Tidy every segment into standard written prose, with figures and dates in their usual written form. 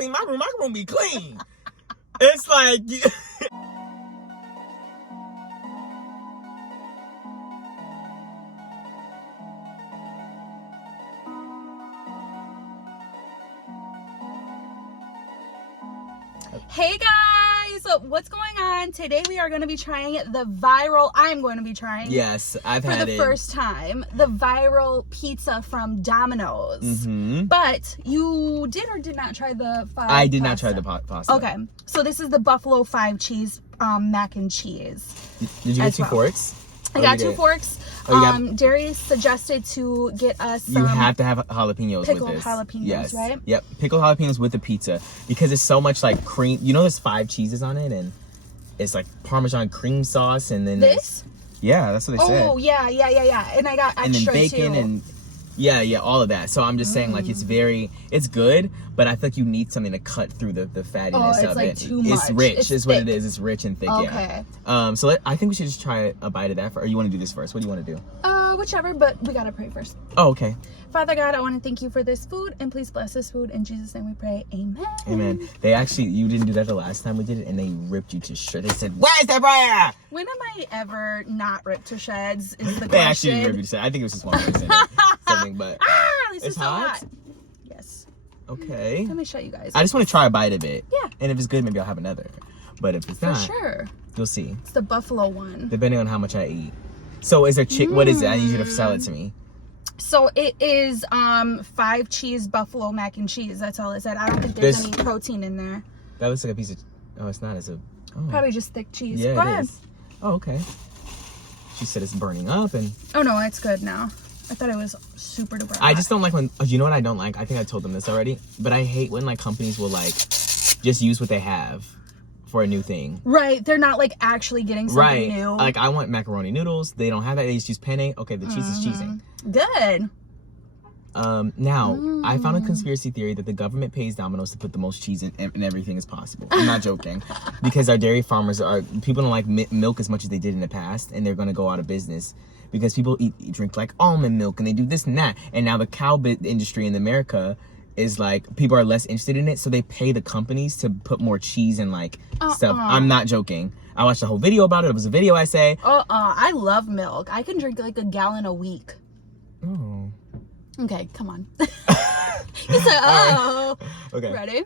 clean my room be clean. It's like... Hey guys, so what's going on? Today we are going to be trying I'm going to be trying. Yes, I've had it. For the first time, the viral pizza from Domino's. Mm-hmm. But you did or did not try the I did not try the pasta. Okay, so this is the Buffalo 5 cheese mac and cheese. Did you get two forks? I got 2 forks. Darius suggested to get us some... You have to have jalapenos with this. Pickled jalapenos, right? Yep, pickled jalapenos with the pizza. Because it's so much like cream. You know there's 5 cheeses on it? And it's like Parmesan cream sauce and then... This? Yeah, that's what they said. Oh, yeah. And I got extra, and then bacon too. And... Yeah, all of that. So I'm just saying, like, it's good, but I feel like you need something to cut through the fattiness of it. Too much. It's rich, is what it is. It's rich and thick, okay. Yeah. So I think we should just try a bite of that, or you want to do this first? What do you want to do? Whichever, but we gotta pray first. Oh, okay. Father God, I want to thank you for this food, and please bless this food. In Jesus' name we pray, amen. Amen. You didn't do that the last time we did it, and they ripped you to shreds. They said, where's the prayer? When am I ever not ripped to shreds is the question. They actually didn't rip you to shreds. I think it was just one person. Something, but... This is so hot. Yes. Okay. Let me show you guys. I just want to try a bite of it. Yeah. And if it's good, maybe I'll have another. But if it's not... For sure. You'll see. It's the buffalo one. Depending on how much I eat. So is there what is it? I need you to sell it to me. So it is 5 cheese buffalo mac and cheese. That's all it said. I don't think there's any protein in there. That looks like a piece of... Oh, it's not. It's a... Oh. Probably just thick cheese. Yeah, Go it ahead. is. Oh, okay. She said it's burning up and... Oh, no, it's good now. I thought it was super duper hot. I just don't like when... You know what I don't like? I think I told them this already. But I hate when, like, companies will, like, just use what they have for a new thing. Right. They're not, like, actually getting something new. Like, I want macaroni noodles. They don't have that. They just use penne. Okay, the cheese is cheesing. Good. Now, I found a conspiracy theory that the government pays Domino's to put the most cheese in everything as possible. I'm not joking. Because our dairy farmers people don't like milk as much as they did in the past, and they're going to go out of business because people drink like almond milk and they do this and that. And now the cow industry in America is like, people are less interested in it, so they pay the companies to put more cheese and like stuff. I'm not joking. I watched a whole video about it. It was a video, I say. I love milk. I can drink like a gallon a week. Oh. Okay, come on. You said, oh. Right. Okay. Ready?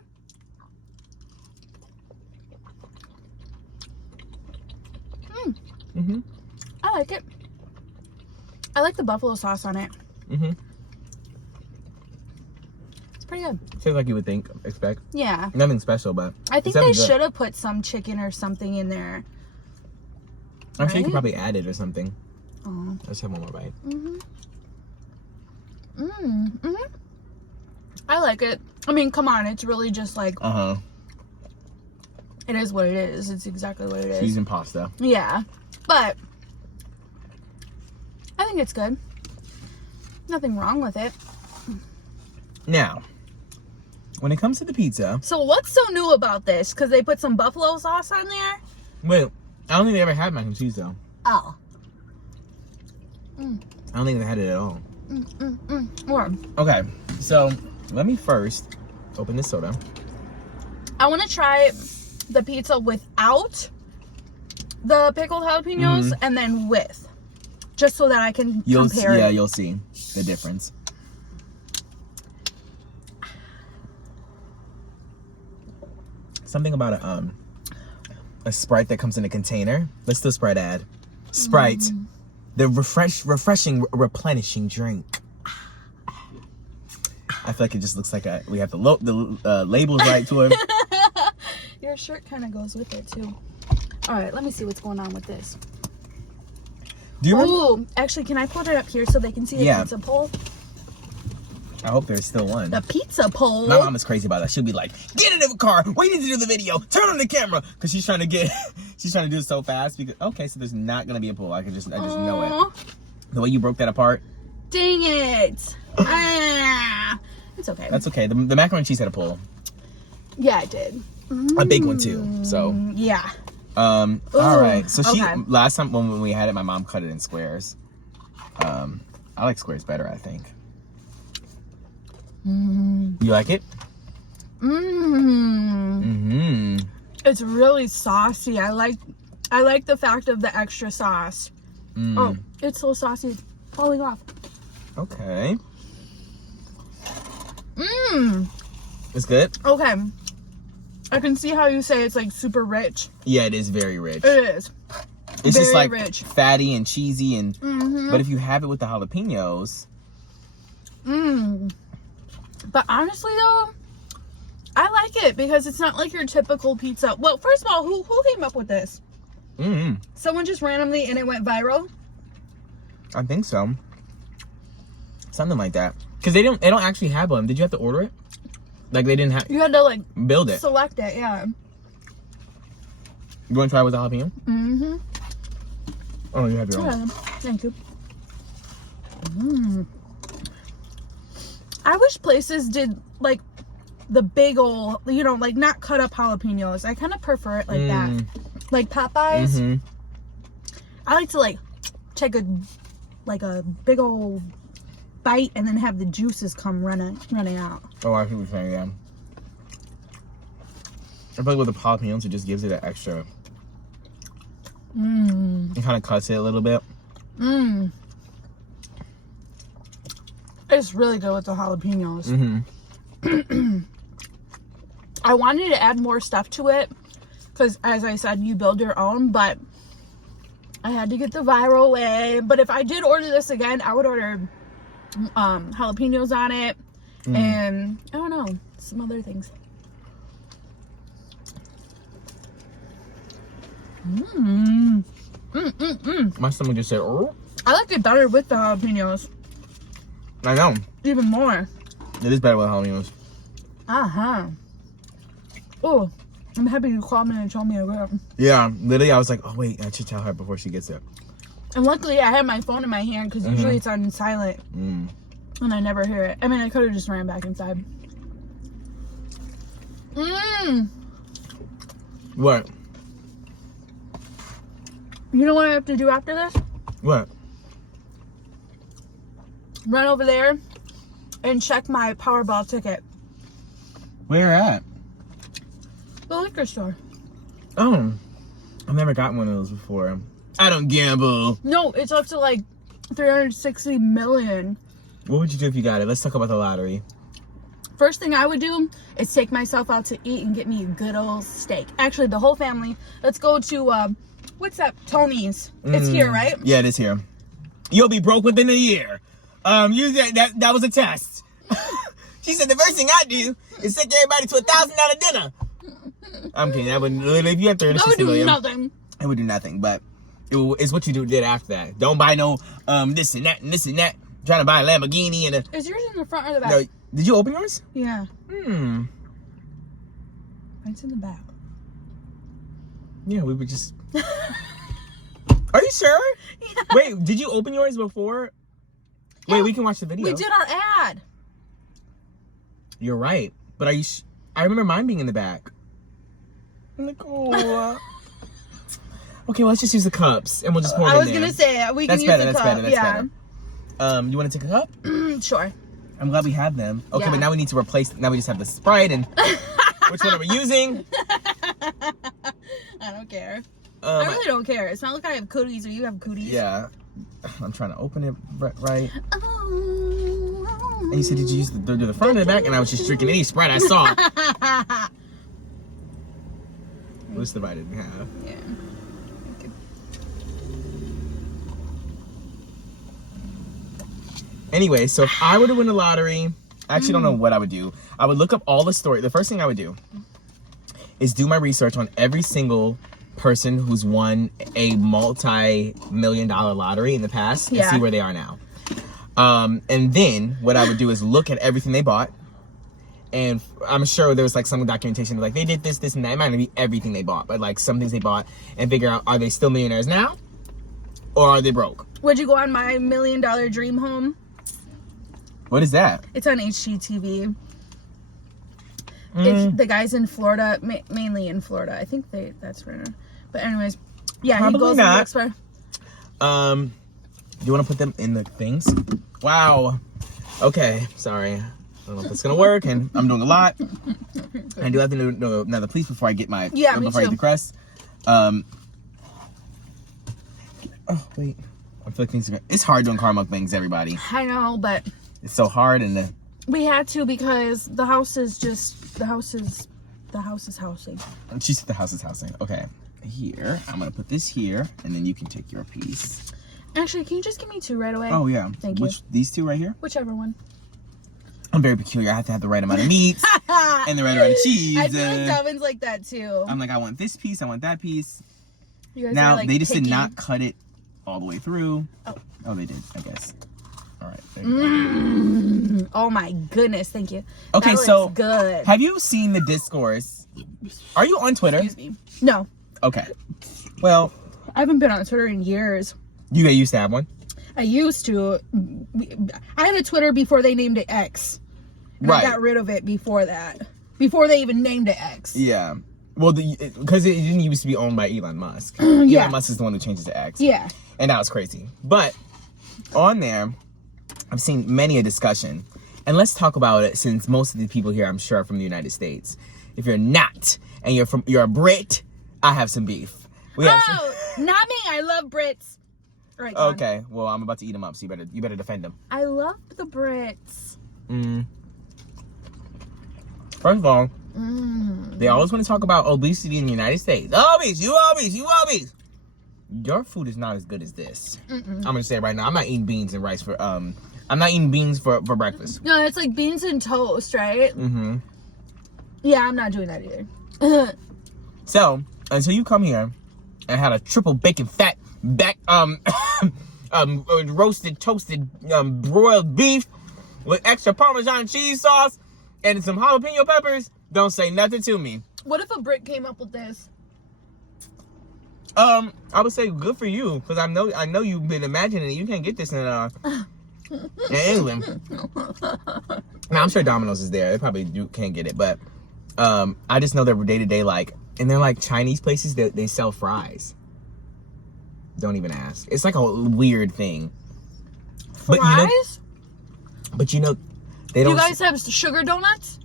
Mm-hmm. I like it. I like the buffalo sauce on it. Mm-hmm. It's pretty good. Tastes like you would expect. Yeah. Nothing special, but... I think they should have put some chicken or something in there. I'm sure you could probably add it or something. Oh. Let's have one more bite. I like it. I mean, come on. It's really just like... It is what it is. It's exactly what it is. Cheese and pasta. Yeah. But... I think it's good. Nothing wrong with it. Now, when it comes to the pizza... So what's so new about this? Because they put some buffalo sauce on there? Wait, I don't think they ever had mac and cheese, though. Oh. I don't think they had it at all. More. Okay, so let me first open this soda. I want to try the pizza without the pickled jalapenos and then with. Just so that I can compare it. Yeah, you'll see the difference. Something about a Sprite that comes in a container. Let's do a Sprite ad. Sprite, the refreshing, replenishing drink. I feel like it just looks like we have the labels right to it. Your shirt kind of goes with it too. All right, let me see what's going on with this. Do you remember? Ooh, actually, can I put it up here so they can see the pizza pole? I hope there's still one. The pizza pole? My mom is crazy about that. She'll be like, get into the car. We need to do the video. Turn on the camera. Because she's trying to do it so fast. Okay, so there's not going to be a pole. I just know it. The way you broke that apart. Dang it. It's okay. That's okay. The macaroni and cheese had a pole. Yeah, it did. A big one too. So. Yeah. All right. So last time when we had it, my mom cut it in squares. I like squares better, I think. You like it? It's really saucy. I like the fact of the extra sauce. Oh, it's so saucy. It's falling off. Okay. It's good? Okay. I can see how you say it's like super rich. Yeah, it is very rich. It is. It's very just like rich. fatty and cheesy and but if you have it with the jalapenos. But honestly though, I like it because it's not like your typical pizza. Well, first of all, who came up with this? Someone just randomly and it went viral? I think so. Something like that. Because they don't actually have one. Did you have to order it? Like they didn't have. You had to like build it. Select it, yeah. You want to try it with the jalapeno? Oh, you have your own. Thank you. I wish places did like the big old, you know, like not cut up jalapenos. I kind of prefer it like that. Like Popeyes. I like to like take a big old bite and then have the juices come running out. Oh, I see what you're saying, yeah. I feel like with the jalapenos, it just gives it an extra. It kind of cuts it a little bit. It's really good with the jalapenos. I wanted to add more stuff to it because, as I said, you build your own, but I had to get the viral way. But if I did order this again, I would order jalapenos on it and I don't know, some other things. My stomach just said, oh. I like it better with the jalapenos. I know. Even more. It is better with jalapenos. Oh, I'm happy you called me and told me about it. Yeah, literally, I was like, oh, wait, I should tell her before she gets it. And luckily, I had my phone in my hand because usually it's on silent. And I never hear it. I mean, I could have just ran back inside. What? You know what I have to do after this? What? Run over there and check my Powerball ticket. Where at? The liquor store. Oh, I've never gotten one of those before. I don't gamble. No, it's up to like 360 million. What would you do if you got it? Let's talk about the lottery. First thing I would do is take myself out to eat and get me a good old steak. Actually, the whole family. Let's go to, what's that? Tony's. It's here, right? Yeah, it is here. You'll be broke within a year. That was a test. She said the first thing I do is take everybody to $1,000 dinner. I'm kidding. That would literally, if you have 360 million, nothing. It would do nothing. But it's what you did after that. Don't buy no this and that and this and that. I'm trying to buy a Lamborghini and Is yours in the front or the back? No, did you open yours? Yeah. It's in the back. Yeah, we would just. Are you sure? Yeah. Wait, did you open yours before? Wait, we can watch the video. We did our ad. You're right. But are you I remember mine being in the back. Nicole. Okay, well, let's just use the cups and we'll just pour it in there. I was going to say, we can use the cup. That's better. You want to take a cup? Sure. I'm glad we have them. Okay, yeah. But now we need to replace, now we just have the Sprite and which one are we using? I don't care. I really don't care. It's not like I have cooties or you have cooties. Yeah. I'm trying to open it right. Oh. And you said, did you use the front and the back? And I was just drinking any Sprite I saw. Let's divide it in half. Yeah. Okay. Anyway, so if I were to win the lottery, I actually don't know what I would do. I would look up all the story. The first thing I would do is do my research on every single person who's won a multi-million-dollar lottery in the past and see where they are now. And then what I would do is look at everything they bought. And I'm sure there was like some documentation like they did this, and that. It might not be everything they bought, but like some things they bought and figure out, are they still millionaires now or are they broke? Would you go on my $1 million dream home? What is that? It's on HGTV. It's the guys in Florida, mainly in Florida. I think that's right. But anyways, yeah, probably he goes not. and looks for. Do you want to put them in the things? Wow. Okay, sorry. I don't know if it's gonna work, and I'm doing a lot. I do have to do another piece before I get my before I get the crust. Oh wait, I feel like things are. It's hard doing car mukbangs, everybody. I know, but it's so hard, and we had to because the house is housing. She said the house is housing. Okay, here I'm gonna put this here, and then you can take your piece. Actually, can you just give me 2 right away? Oh yeah, thank you. These 2 right here? Whichever one. I'm very peculiar. I have to have the right amount of meat and the right amount of cheese. I feel like Dovin's like that too. I'm like, I want this piece. I want that piece. You guys now are, like, they just picky. did not cut it all the way through. Oh, they did. I guess. All right. There you go. Oh my goodness! Thank you. Okay, that so looks good. Have you seen the discourse? Are you on Twitter? Excuse me. No. Okay. Well, I haven't been on Twitter in years. You used to have one? I used to. I had a Twitter before they named it X. And Right. I got rid of it before that. Before they even named it X. Yeah. Well, because it didn't used to be owned by Elon Musk. Yeah. Elon Musk is the one who changed it to X. Yeah. And that was crazy. But on there, I've seen many a discussion. And let's talk about it, since most of the people here, I'm sure, are from the United States. If you're not, and you're a Brit, I have some beef. Not me. I love Brits. All right, go on. Okay. Well, I'm about to eat them up, so you better defend them. I love the Brits. First of all, they always want to talk about obesity in the United States. Obese, you obese, you obese. Your food is not as good as this. I'm gonna say it right now. I'm not eating beans and rice for I'm not eating beans for breakfast. No, it's like beans and toast, right? Yeah, I'm not doing that either. So until you come here and had a triple bacon fat back roasted toasted broiled beef with extra Parmesan cheese sauce and some jalapeno peppers, don't say nothing to me. What if a Brit came up with this? I would say good for you, because I know you've been imagining it. You can't get this in England. Now I'm sure Domino's is there. They probably can't get it, but I just know they're day to day, like, and they're like Chinese places that they sell fries. Don't even ask. It's like a weird thing. Fries? But you know, they don't. You guys have sugar donuts?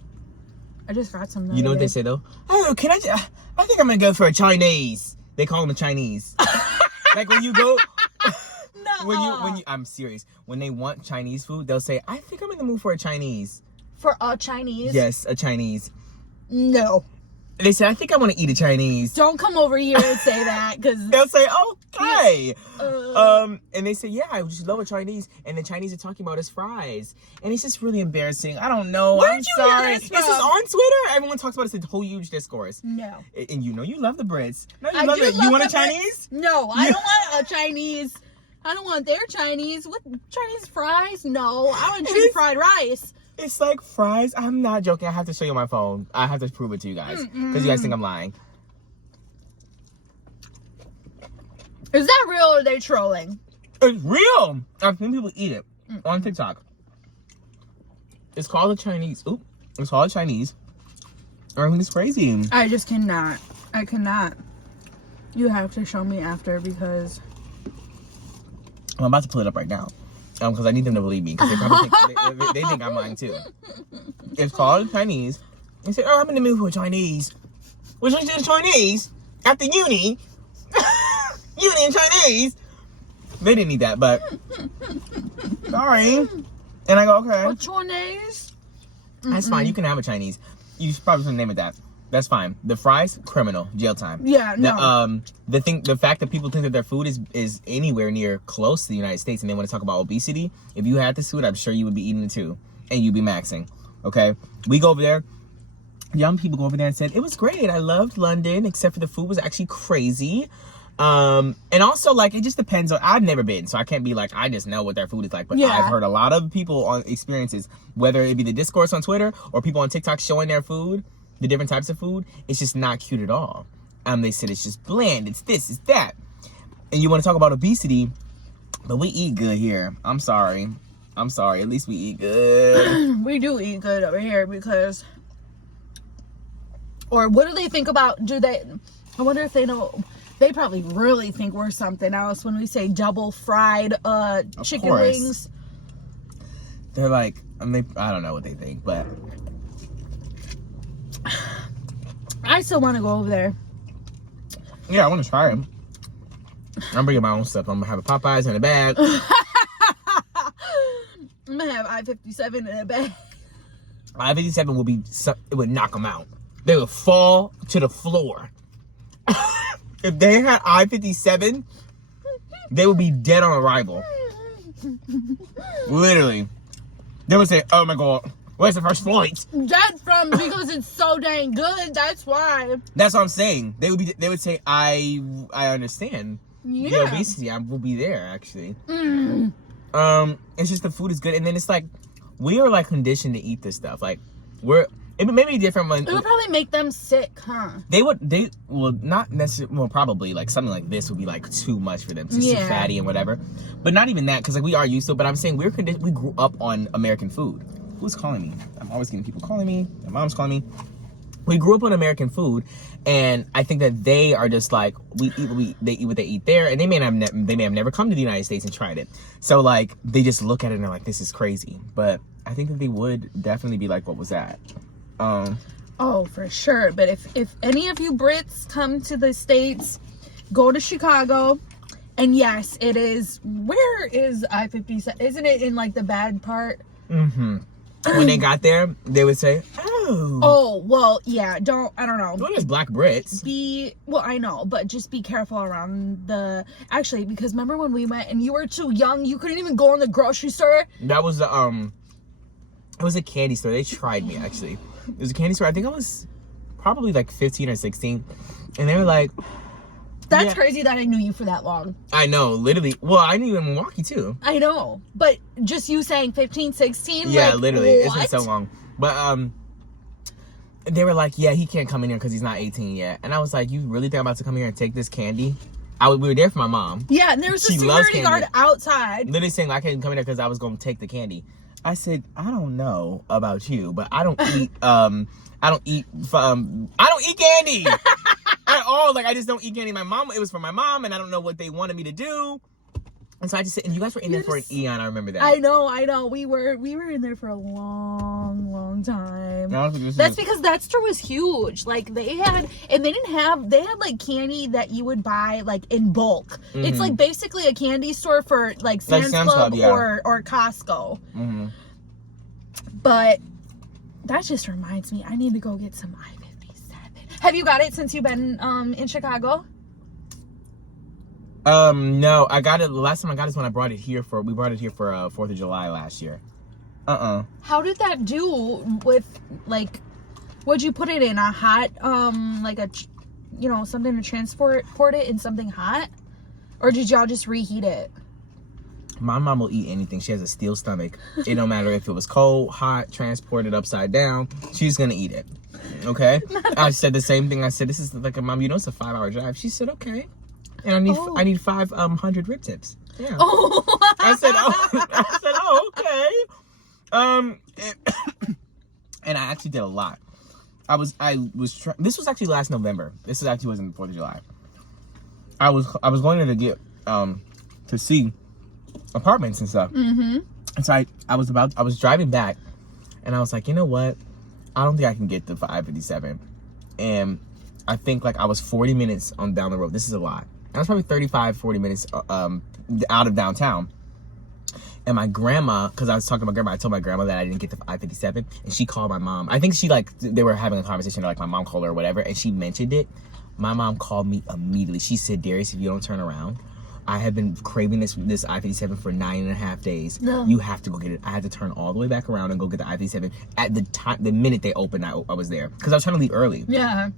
I just got some. You know what they say though? Oh, I think I'm gonna go for a Chinese. They call them a Chinese. Like when you go. No. When you, I'm serious. When they want Chinese food, they'll say, "I think I'm in the mood for a Chinese." For a Chinese? Yes, a Chinese. No. They say, "I think I want to eat a Chinese." Don't come over here and say that, because they'll say, "Okay." And they say, "Yeah, I just love a Chinese," and the Chinese are talking about his fries, and it's just really embarrassing. I don't know. Where'd I'm you sorry. hear this This is from? on Twitter. Everyone talks about it. It's a whole huge discourse. No. And you know you love the Brits. No, you I love do it. love You want a the Brits. Chinese? No, I don't want a Chinese. I don't want their Chinese. What, Chinese fries? No, I want chicken fried rice. It's like fries. I'm not joking. I have to show you on my phone. I have to prove it to you guys, because you guys think I'm lying. Is that real or are they trolling? It's real. I've seen people eat it on TikTok. It's called a Chinese. Oop. It's called a Chinese. Everything is crazy. I just cannot. I cannot. You have to show me after, because I'm about to pull it up right now. Because I need them to believe me. Because they probably think, they think I'm lying too. It's called Chinese. They say, "Oh, I'm in the mood for a Chinese." Which is just Chinese after uni. Uni and Chinese. They didn't need that, but sorry. And I go, okay. a Chinese? That's fine. You can have a Chinese. You probably shouldn't name it that. That's fine. The fries, criminal, jail time. Yeah, no. The fact that people think that their food is anywhere near close to the United States, and they want to talk about obesity. If you had this food, I'm sure you would be eating it too, and you'd be maxing. Okay, we go over there. Young people go over there and said it was great. I loved London, except for the food was actually crazy. And also, like, it just depends on. I've never been, so I can't be like I just know what their food is like. But Yeah. I've heard a lot of people on experiences, whether it be the discourse on Twitter or people on TikTok showing their food. The different types of food, it's just not cute at all. They said it's just bland, it's this, it's that. And you want to talk about obesity, but we eat good here. I'm sorry. At least we eat good. We do eat good over here, because... Or what do they think about... I wonder if they know... They probably really think we're something else when we say double fried chicken course. wings. they're like, I don't know what they think, but I still want to go over there. yeah, I want to try them. I'm bringing my own stuff. I'm gonna have a Popeyes in a bag. I'm gonna have I-57 in a bag. I-57 will be, it would knock them out. They would fall to the floor. If they had I-57, they would be dead on arrival. Literally. They would say, oh my God, where's the first flight? Dead from because it's so dang good. That's why. That's what I'm saying. They would say, I understand. Yeah. The obesity, I will be there, actually. It's just the food is good. And then it's like, we are like conditioned to eat this stuff. Like, it may be different when it would probably make them sick, huh? They will not necessarily, well, probably like something like this would be like too much for them, too fatty and whatever. But not even that, because like we are used to it. But I'm saying we grew up on American food. Who's calling me? I'm always getting people calling me. My mom's calling me. We grew up on American food, and I think that they are just like they eat what they eat there, and they may have never come to the United States and tried it. So like they just look at it and they're like, this is crazy. But I think that they would definitely be like, what was that? Oh, for sure. But if any of you Brits come to the States, go to Chicago. And yes, it is. Where is I-57? Isn't it in like the bad part? Mm-hmm. When they got there, they would say, oh. Oh, well, yeah. I don't know. Well, there's black Brits. Well, I know, but just be careful around actually, because remember when we went and you were too young, you couldn't even go in the grocery store? That was it was a candy store. They tried me, actually. It was a candy store. I think I was probably like 15 or 16. And they were like... That's crazy that I knew you for that long. I know, literally. Well, I knew you in Milwaukee, too. I know. But just you saying 15, 16? Yeah, like, literally. what? It's been so long. But, they were like, yeah, he can't come in here because he's not 18 yet. And I was like, you really think I'm about to come here and take this candy? We were there for my mom. Yeah, and there was a security guard outside. Literally saying, I can't come in here because I was going to take the candy. I said, I don't know about you, but I don't eat, I don't eat candy at all. Like, I just don't eat candy. It was for my mom, and I don't know what they wanted me to do. And so I just said, and you guys were in there for an eon. I remember that. I know. We were in there for a long time. That's because that store was huge. Like they had like candy that you would buy like in bulk. Mm-hmm. It's like basically a candy store for like Sam's Club or Costco. Mm-hmm. But that just reminds me, I need to go get some I-57. Have you got it since you've been in Chicago? No, I got it. The last time I got it is when we brought it here for 4th of July last year. How did that do with, like, would you put it in a hot, like something to transport it in something hot? Or did y'all just reheat it? My mom will eat anything. She has a steel stomach. It don't matter if it was cold, hot, transported upside down. She's gonna eat it. Okay? I said the same thing. I said, this is like Mom, it's a 5-hour drive. She said, okay. And I need 500 rib tips. Yeah. Oh. I said, okay. And I actually did a lot. This was actually last November. This actually wasn't the 4th of July. I was going there to get to see apartments and stuff. Mm-hmm. And so I was driving back, and I was like, you know what? I don't think I can get the I-57. And I think like I was 40 minutes down the road. This is a lot. I was probably 35, 40 minutes out of downtown. And my grandma, because I was talking to my grandma, I told my grandma that I didn't get the I-57, and she called my mom. I think they were having a conversation, like my mom called her or whatever, and she mentioned it. My mom called me immediately. She said, Darius, if you don't turn around, I have been craving this I-57 for 9.5 days. No. You have to go get it. I had to turn all the way back around and go get the I-57 at the minute they opened. I was there because I was trying to leave early. Yeah.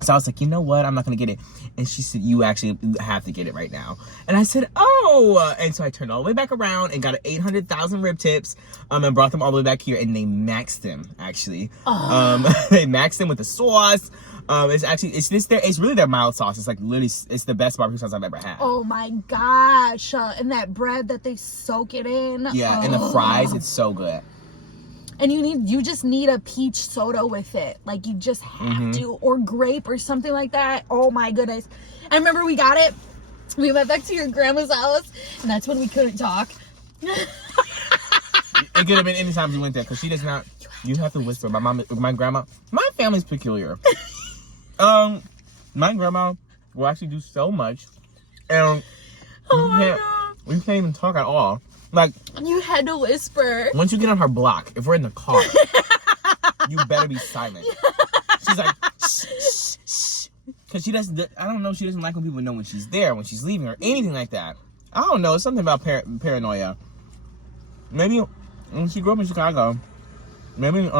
So I was like, you know what? I'm not going to get it. And she said, you actually have to get it right now. And I said, oh. And so I turned all the way back around and got 800,000 rib tips and brought them all the way back here. And they maxed them, actually. They maxed them with the sauce. It's really their mild sauce. It's like literally, it's the best barbecue sauce I've ever had. Oh my gosh. And that bread that they soak it in. Yeah, and the fries, it's so good. And you just need a peach soda with it. Like, you just have to. Or grape or something like that. Oh, my goodness. I remember we got it. We went back to your grandma's house. And that's when we couldn't talk. It could have been any time we went there because she does not. You have to whisper. My grandma. My family's peculiar. My grandma will actually do so much, and we can't even talk at all. Like, you had to whisper. Once you get on her block, if we're in the car, you better be silent. She's like, shh, shh, shh. Because she doesn't, I don't know, she doesn't like when people know when she's there, when she's leaving, or anything like that. I don't know, it's something about paranoia. Maybe when she grew up in Chicago, maybe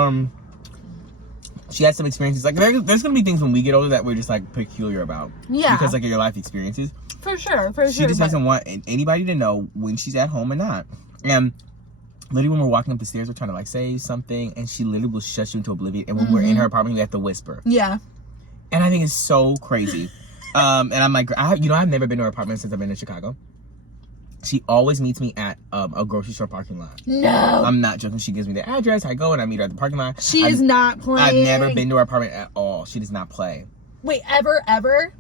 she had some experiences. Like, there's going to be things when we get older that we're just, like, peculiar about. Yeah. Because, like, your life experiences. For sure. She just doesn't want anybody to know when she's at home or not. And literally when we're walking up the stairs, we're trying to like say something, and she literally will shut you into oblivion. And when we're in her apartment, we have to whisper. Yeah. And I think it's so crazy. And I'm like, I've never been to her apartment since I've been in Chicago. She always meets me at a grocery store parking lot. No. I'm not joking. She gives me the address. I go and I meet her at the parking lot. She is not playing. I've never been to her apartment at all. She does not play. Wait, ever?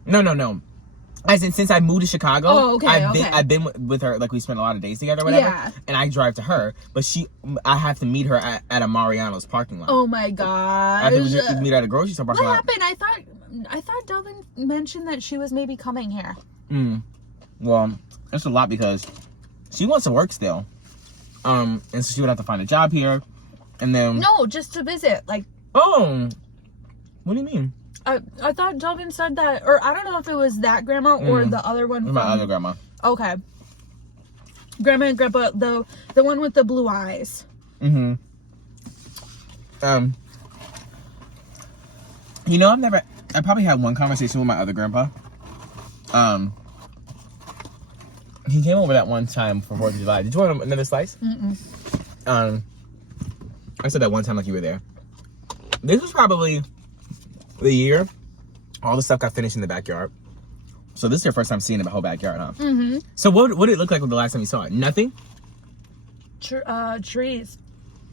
No. As in, since I moved to Chicago, I've been with her, like, we spent a lot of days together or whatever, and I drive to her, but I have to meet her at a Mariano's parking lot. Oh my god. I have to meet her at a grocery store parking lot. What happened? I thought Delvin mentioned that she was maybe coming here. Well, it's a lot because she wants to work still. And so she would have to find a job here, and then... No, just to visit, like... Oh! What do you mean? I thought Delvin said that, or I don't know if it was that grandma or the other one. My other grandma. Okay. Grandma and grandpa, the one with the blue eyes. You know, I probably had one conversation with my other grandpa. He came over that one time for 4th of July. Did you want another slice? I said that one time like you were there. This was probably the year all the stuff got finished in the backyard. So this is your first time seeing the whole backyard, huh? So what did it look like the last time you saw it? Nothing? Trees.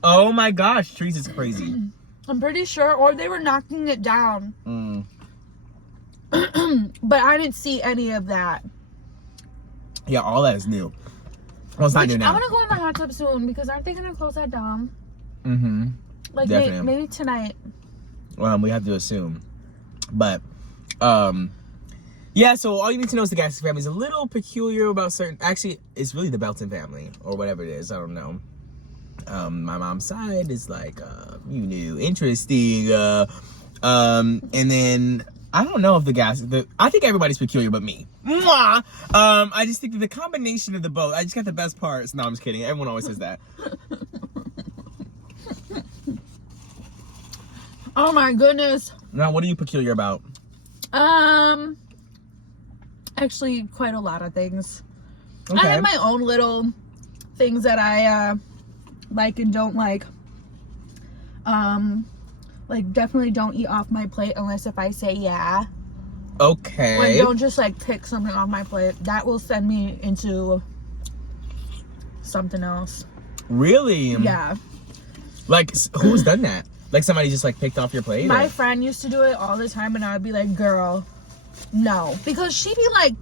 Oh my gosh, trees is crazy. I'm pretty sure, or they were knocking it down. But I didn't see any of that. Yeah, all that is new. Well, it's not new now. I want to go in the hot tub soon because aren't they going to close that down? Like maybe tonight. We have to assume. But, yeah, so all you need to know is the Gaston family is a little peculiar about certain... Actually, it's really the Belton family, or whatever it is. I don't know. My mom's side is like, interesting. And then, I don't know if I think everybody's peculiar but me. Mwah! I just think that the combination of the both, I just got the best parts. No, I'm just kidding. Everyone always says that. Oh my goodness. Now, what are you peculiar about? Actually, quite a lot of things. Okay. I have my own little things that I like and don't like. Like, definitely don't eat off my plate unless if I say yeah. Okay. Like, don't just like pick something off my plate. That will send me into something else. Really? Yeah. Like, who's done that? Like, somebody just like picked off your plate? My friend used to do it all the time, and I would be like, girl, no. Because she'd be like,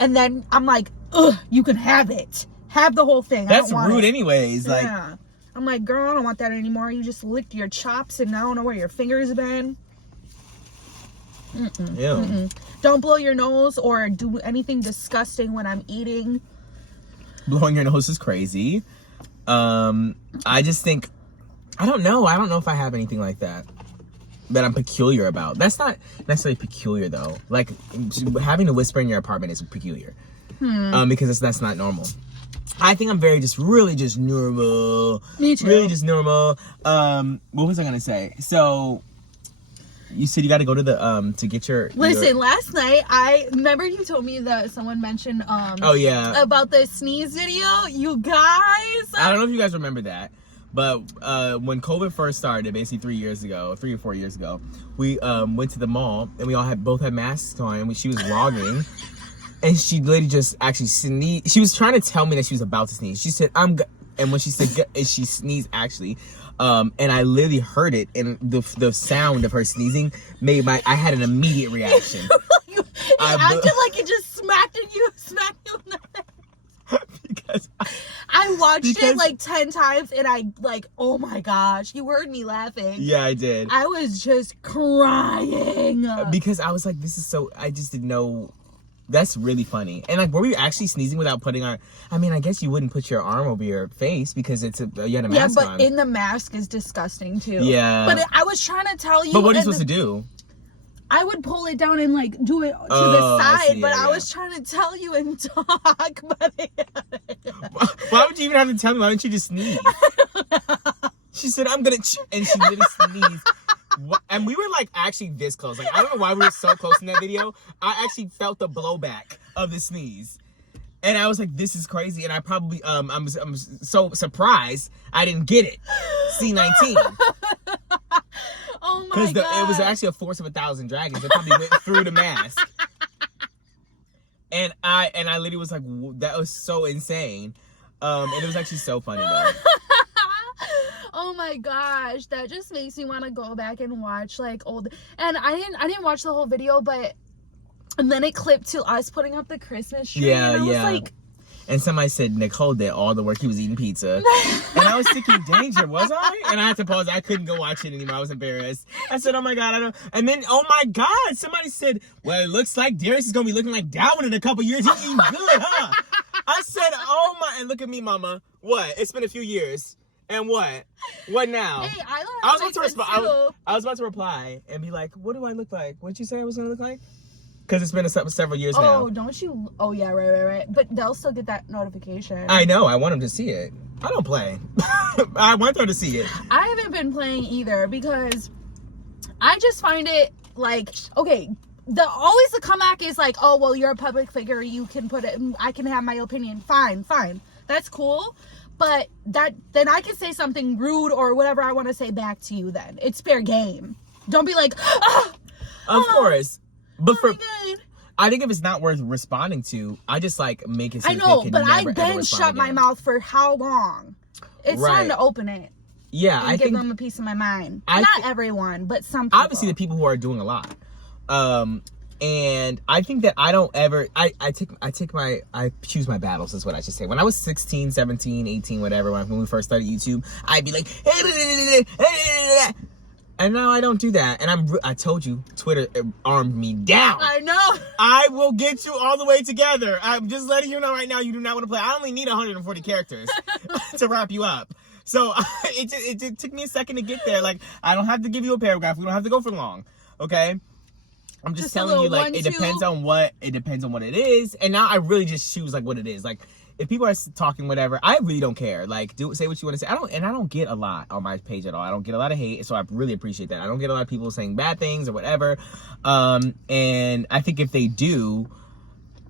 and then I'm like, ugh, you can have it. Have the whole thing. That's I don't want rude it. anyways. Like, yeah. I'm like, girl, I don't want that anymore. You just licked your chops, and I don't know where your fingers have been. Ew. Don't blow your nose or do anything disgusting when I'm eating. Blowing your nose is crazy. I just think, I don't know if I have anything like that I'm peculiar about. That's not necessarily peculiar though. Like, having to whisper in your apartment is peculiar. Because that's not normal. I think I'm really just normal. Me too. Really just normal. What was I gonna say? So, you said you got to go to the to get your. Listen, last night I remember you told me that someone mentioned Oh yeah. About the sneeze video. You guys. I don't know if you guys remember that, but when COVID first started, basically 3 or 4 years ago, we went to the mall and we all both had masks on, and she was vlogging. And she literally just actually sneezed. She was trying to tell me that she was about to sneeze. She said, and when she said, she sneezed actually. And I literally heard it. And the sound of her sneezing I had an immediate reaction. You acted like it just smacked you in the face. Because I watched it like 10 times and I like, oh my gosh, you heard me laughing. Yeah, I did. I was just crying. Because I was like, this is so, I just didn't know. That's really funny. And like, were we actually sneezing without putting our, I mean, I guess you wouldn't put your arm over your face because you had a mask on. Yeah, but in the mask is disgusting too. Yeah. But I was trying to tell you. But what are you supposed to do? I would pull it down and like do it to the side, but I was trying to tell you and talk. But why would you even have to tell me? Why don't you just sneeze? She said, I'm gonna, and she literally sneezed. And we were like actually this close. Like, I don't know why we were so close in that video. I actually felt the blowback of the sneeze. And I was like, this is crazy. And I probably, I'm so surprised I didn't get it. C19. Oh my God. Because it was actually a force of 1,000 dragons. It probably went through the mask. And I literally was like, that was so insane. And it was actually so funny though. Oh my gosh, that just makes me want to go back and watch like old. And I didn't watch the whole video, but and then it clipped to us putting up the Christmas tree. Yeah, and I was yeah. like, and somebody said Nicole did all the work. He was eating pizza. And I was thinking, danger, was I? And I had to pause. I couldn't go watch it anymore. I was embarrassed. I said, oh my God, I don't. And then, oh my God, somebody said, well, it looks like Darius is going to be looking like Darwin in a couple years. He's eating good, huh? I said, oh my, and look at me, mama. What? It's been a few years. And what? What now? hey, I was about to respond. I was about to reply and be like, what do I look like? What did you say I was going to look like? Because it's been several years now. Oh, don't you? Oh, yeah, right. But they'll still get that notification. I know. I want them to see it. I don't play. I want them to see it. I haven't been playing either because I just find it like, okay, always the comeback is like, oh, well, you're a public figure. You can put it, I can have my opinion. Fine. That's cool. But then I can say something rude or whatever I want to say back to you then. It's fair game. Don't be like, Of course. But I I think if it's not worth responding to, I just like make it so I know, they can but never, I then shut my mouth for how long? It's time to open it. Yeah, and give them a piece of my mind. Not everyone, but some people. Obviously the people who are doing a lot. And I think that I don't ever, I choose my battles is what I should say. When I was 16, 17, 18, whatever, when we first started YouTube, I'd be like, and now I don't do that. And I told you, Twitter armed me down. I know. I will get you all the way together. I'm just letting you know right now, you do not want to play. I only need 140 characters to wrap you up. So it took me a second to get there. Like, I don't have to give you a paragraph. We don't have to go for long. Okay? I'm just telling you, like, it depends on what it is. And now I really just choose like what it is. Like, if people are talking whatever, I really don't care. Like, say what you want to say. I don't get a lot on my page at all. I don't get a lot of hate, so I really appreciate that. I don't get a lot of people saying bad things or whatever. And I think if they do,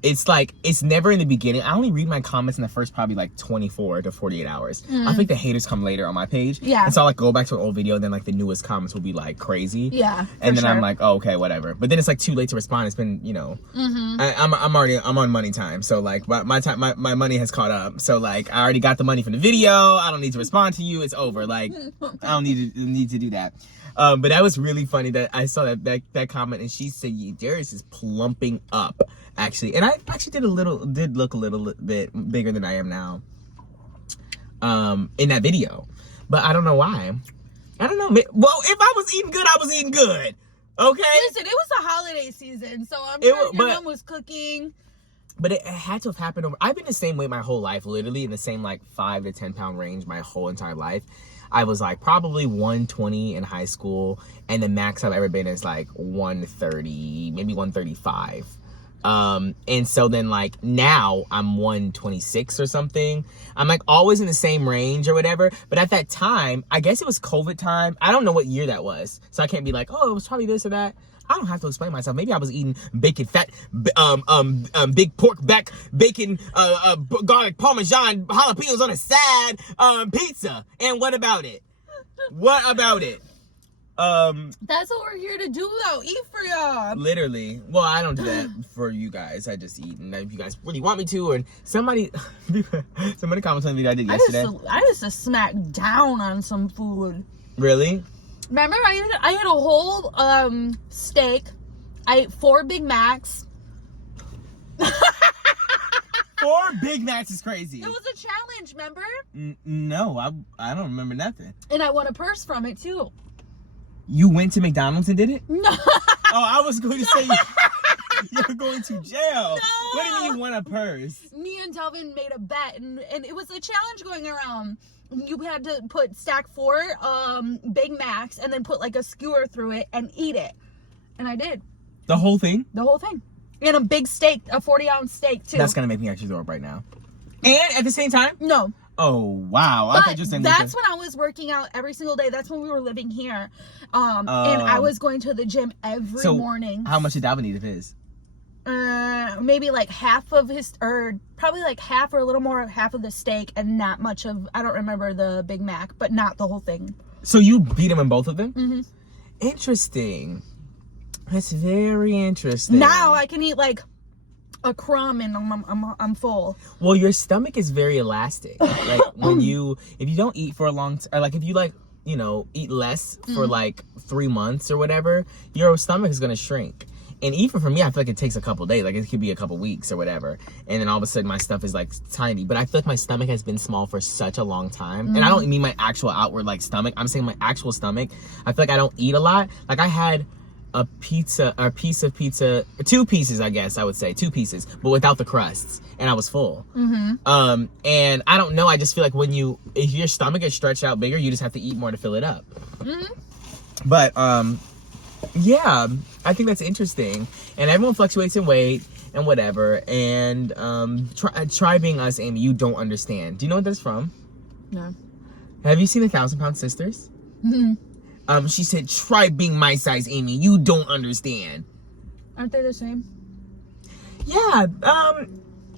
it's like, it's never in the beginning. I only read my comments in the first probably like 24 to 48 hours. I think the haters come later on my page. Yeah. And so I'll like go back to an old video, and then like the newest comments will be like crazy. Yeah. And then I'm like, oh, okay, whatever. But then it's like too late to respond. It's been, you know, I'm on money time. So like my money has caught up. So like I already got the money from the video. I don't need to respond to you. It's over. Like I don't need to do that. But that was really funny that I saw that comment, and she said, Darius is plumping up. Actually, and I actually did look a little bit bigger than I am now in that video, but I don't know why. I don't know. Well, if I was eating good, I was eating good. Okay. Listen, it was a holiday season, so I'm sure your mom was cooking. But it had to have happened over. I've been the same weight my whole life, literally in the same like 5 to 10 pound range my whole entire life. I was like probably 120 in high school, and the max I've ever been is like 130, maybe 135. And so then like now I'm 126 or something. I'm like always in the same range or whatever. But at that time, I guess it was COVID time. I don't know what year that was. So I can't be like, oh, it was probably this or that. I don't have to explain myself. Maybe I was eating bacon fat, big pork back, bacon, garlic parmesan, jalapenos on a side, pizza. And what about it? What about it? That's what we're here to do though. Eat for y'all. Literally. Well, I don't do that for you guys. I just eat, and if you guys really want me to, and somebody commented on the video I did yesterday. I used to smack down on some food. Really? Remember, I had a whole steak. I ate 4 Big Macs. 4 Big Macs is crazy. It was a challenge, remember? No, I don't remember nothing. And I won a purse from it too. You went to McDonald's and did it? No. Oh, I was going to say you're going to jail. No. What do you mean you won a purse? Me and Delvin made a bet, and it was a challenge going around. You had to stack 4 Big Macs and then put like a skewer through it and eat it. And I did. The whole thing? The whole thing. And a big steak, a 40-ounce steak too. That's going to make me actually throw up right now. And at the same time? No. Oh, wow. I thought you were saying that's when I was working out every single day. That's when we were living here. And I was going to the gym every morning. How much did Dalvin eat of his? Maybe like half of his, or probably like half or a little more, half of the steak, and not much of, I don't remember the Big Mac, but not the whole thing. So you beat him in both of them? Mm-hmm. Interesting. That's very interesting. Now I can eat like a crumb and I'm full. Well, your stomach is very elastic. Like when if you don't eat for a long time, or like if you like, you know, eat less for like 3 months or whatever, your stomach is going to shrink. And even for me, I feel like it takes a couple days. Like it could be a couple weeks or whatever. And then all of a sudden my stuff is like tiny. But I feel like my stomach has been small for such a long time. And I don't mean my actual outward like stomach. I'm saying my actual stomach. I feel like I don't eat a lot. Like I had a piece of pizza, 2 pieces, I guess I would say, 2 pieces, but without the crusts. And I was full. And I don't know. I just feel like if your stomach is stretched out bigger, you just have to eat more to fill it up. But, yeah, I think that's interesting. And everyone fluctuates in weight and whatever. And try being us, Amy. You don't understand. Do you know what that's from? No. Have you seen the 1,000-Pound Sisters? She said, try being my size, Amy. You don't understand. Aren't they the same? Yeah.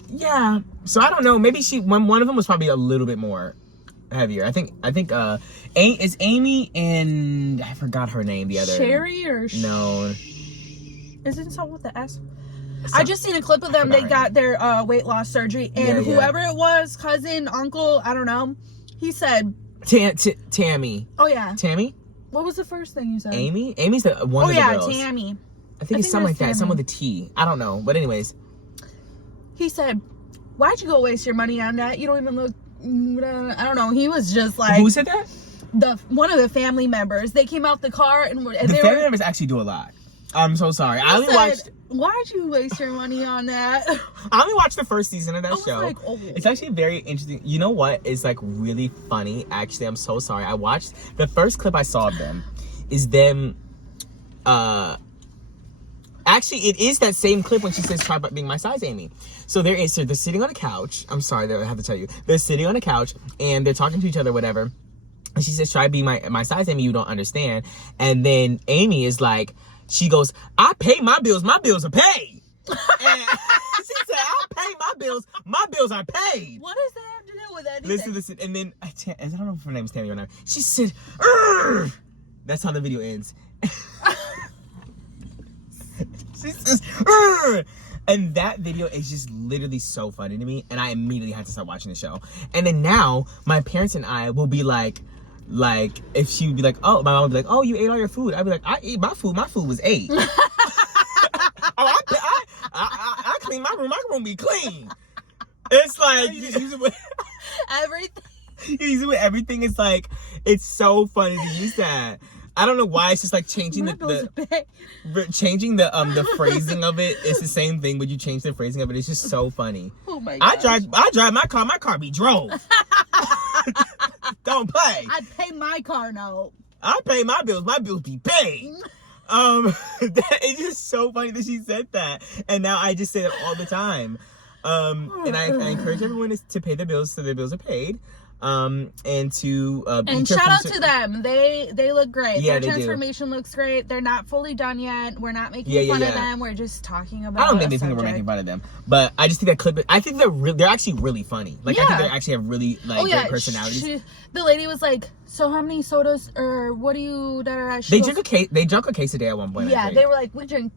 Yeah. So I don't know. Maybe one of them was probably a little bit more heavier. I think is Amy and I forgot her name. The other Sherry or no. Isn't something with the S? I just seen a clip of them. They got their weight loss surgery, and whoever it was, cousin, uncle, I don't know. He said Tammy. Oh yeah, Tammy. What was the first thing you said? Amy. Amy's the one of the girls. Tammy. I think it's something like that. Something with a T. I don't know. But anyways, he said, "Why'd you go waste your money on that? You don't even look." I don't know. He was just like, who said that? One of the family members. They came out the car and the family members actually do a lot. I'm so sorry. I only watched. Why'd you waste your money on that? I only watched the first season of that show. Like, oh. It's actually very interesting. You know what is like really funny? Actually, I'm so sorry. I watched the first clip I saw of them. Is them. Actually, it is that same clip when she says, "Try being my size, Amy." So they're sitting on a couch. I'm sorry, I have to tell you. They're sitting on a couch and they're talking to each other, whatever. And she says, "Try be my size, Amy. You don't understand." And then Amy is like. She goes, I pay my bills. My bills are paid. And she said, I pay my bills. My bills are paid. What does that have to do with anything? Listen. And then, I don't know if her name's Tammy or not. She said, Urgh! That's how the video ends. She says, Urgh! And that video is just literally so funny to me. And I immediately had to start watching the show. And then now, my parents and I will be like, if she would be like, oh, my mom would be like, oh, you ate all your food. I'd be like, I ate my food. My food was 8. I clean my room. My room be clean. It's like, you use it with everything. You use it with everything. It's like, it's so funny to use that. I don't know why. It's just like changing changing the phrasing of it. It's the same thing, but you change the phrasing of it. It's just so funny. Oh my god! I drive my car. My car be drove. Don't play. I pay my car note. I pay my bills. My bills be paid. It's just so funny that she said that, and now I just say that all the time. And I encourage everyone to pay their bills so their bills are paid. And to and shout out to them. They look great. Yeah, their transformation looks great. They're not fully done yet. We're not making fun of them. We're just talking about. I don't think they think we're making fun of them, but I just think that clip. I think they're actually really funny. Like I think they actually have really great personalities. The lady was like, "So how many sodas or what do you?" They drink a case a day at one point. Yeah, they were like, "We drink